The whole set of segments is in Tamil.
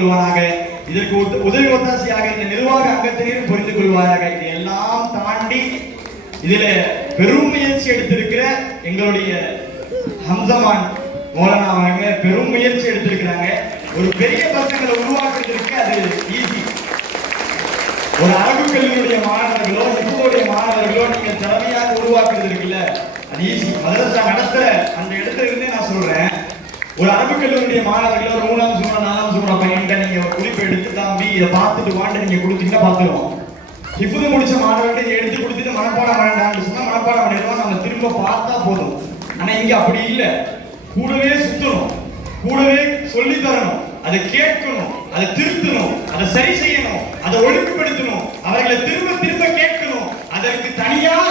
அங்கத்தினரையும் கொள்வாராக இதற்கு உதவி ஒத்தாசியாக இந்த நிர்வாக அங்கத்தினரும் புரிந்து கொள்வாராக இது எல்லாம் தாண்டி இதுல பெரும் முயற்சி எடுத்திருக்கிற எங்களுடைய ஹம்சமான் மோலனா அவங்க பெரும் முயற்சி எடுத்திருக்கிறாங்க. ஒரு பெரிய பசங்களை உருவாக்குறதுக்கு அது ஈஸி ஒரு அரபு கல்வியுடைய மாணவர்களோ இப்போடைய மாணவர்களோ நீங்க திறமையாக உருவாக்குறது இருக்குல்ல அது ஈஸி மதரசா நடத்துற அந்த இடத்துல இருந்தே நான் சொல்றேன். ஒரு அரபு கல்லூரியுடைய மாணவர்களோ ஒரு மூணாம் சுமணம் நாலாம் சுமணம் ஒரு குறிப்பை எடுத்து தம்பி இதை பார்த்துட்டு வாண்ட நீங்க கொடுத்தீங்கன்னா பார்த்துருவோம். இப்போது முடிச்ச மாணவர்கிட்ட எடுத்து கொடுத்துட்டு மனப்பாடம் வேண்டாம்னு சொன்னா மனப்பாடம் பண்ணிடுவோம். நம்ம திரும்ப பார்த்தா போதும். ஆனா இங்க அப்படி இல்ல. கூடவே சுத்தணும். கூடவே சொல்லி தரணும் அதை கேட்கணும். அதை திருத்தணும். அதை சரி செய்யணும். அதை ஒழுங்குபடுத்தணும். அவர்களை திரும்ப திரும்ப கேட்கணும். அதற்கு தனியாக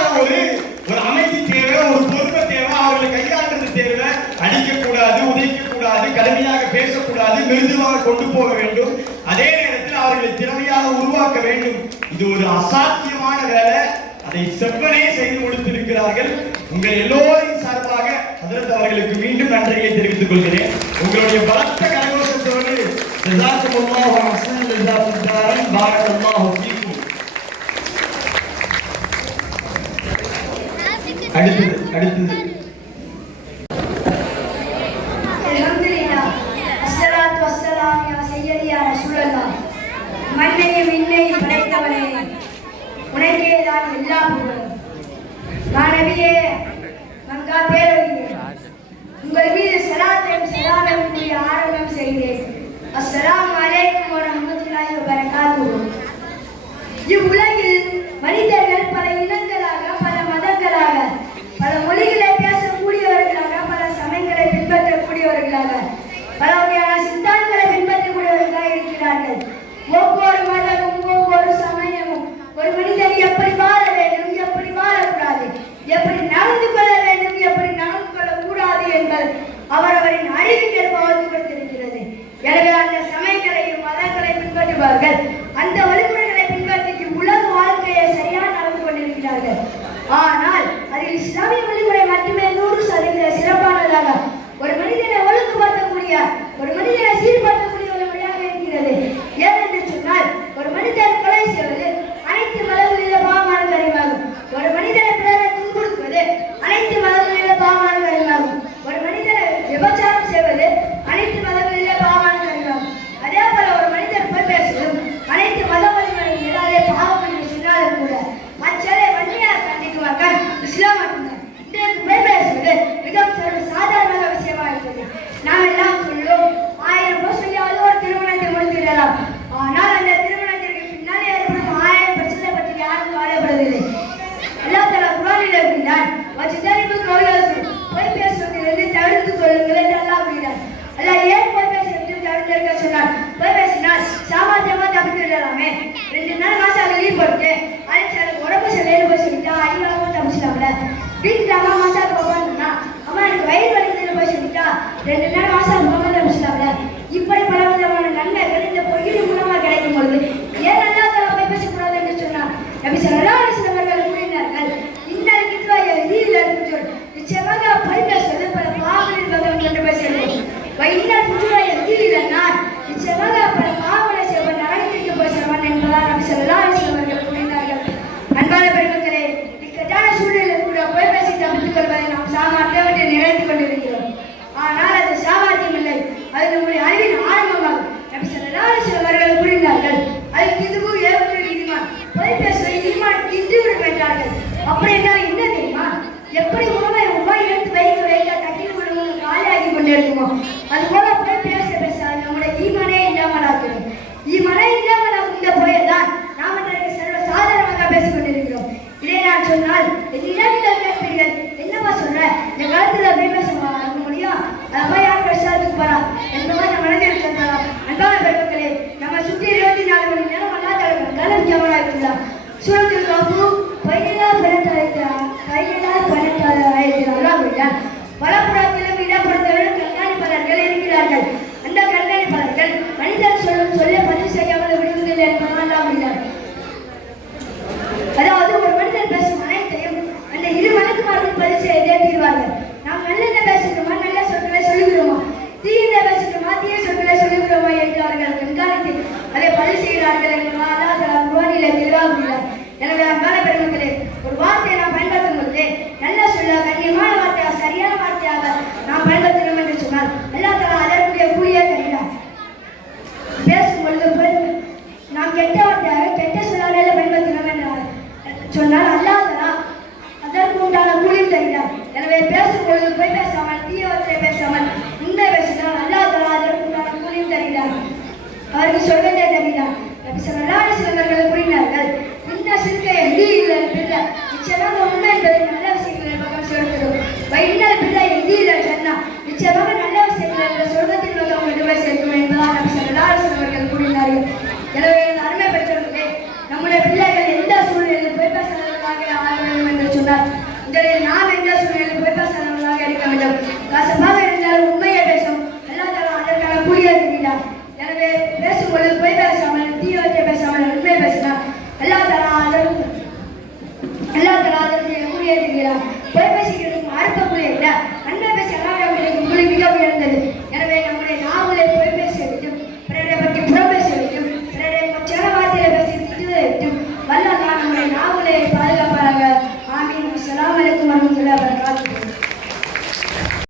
கடுமையாக பேசக்கூடாது மிருதுவாக கொண்டு போக வேண்டும். அதே நேரத்தில் அவர்களை திறமையாக உருவாக்க வேண்டும். இது ஒரு அசாத்தியமான வேலை. அதை செவ்வனே செய்து கொடுத்திருக்கிறார்கள் உங்கள் எல்லோரின் சார்பாக அதற்கு அவர்களுக்கு மீண்டும் நன்றியை தெரிவித்துக் கொள்கிறேன். உங்களுடைய பலத்த கரகோஷத்தோடு ஜஸாக்குமுல்லாஹு அஹ்ஸனல் அடுத்தது அடுத்தது. மண்ணையும் விண்ணையும் படைத்தவனே உனக்கேதான் எல்லா புகழும். நான் மங்கா பேரவியே உங்கள் மீது சலாத்தையும் சலாமையும் ஆரம்பம் செய்தேன் அஸ்ஸலாமு எல்லாம் ஏன் போய் பேசுறது தடுத்து இருக்க சொன்னார். போய் பேசினால் சாமர்த்தியமா தப்பித்து விடலாமே ரெண்டு நாள் மாசாக லீவ் போட்டு அழைச்சி அதுக்கு உடம்பு சரியில்லை போய் சொல்லிட்டா அதிகமாக தப்பிச்சிடாமல வீட்டுக்கு அம்மா மாசாக போவான்னா அம்மா எனக்கு வயிறு வலிக்குதுன்னு போய் சொல்லிட்டா ரெண்டு நாள் bendecimos. அவருக்கு சொல்வதே தருகிறார் நபி ஸல்லல்லாஹு அல்லா தலா அதற்கு கூறியிருக்கிறார் பொய் பேசுகிறதுக்கும் அர்த்தம் இல்லை. அன்பை பேசி அல்லாவிடம் உங்களுக்கு மிக உயர்ந்தது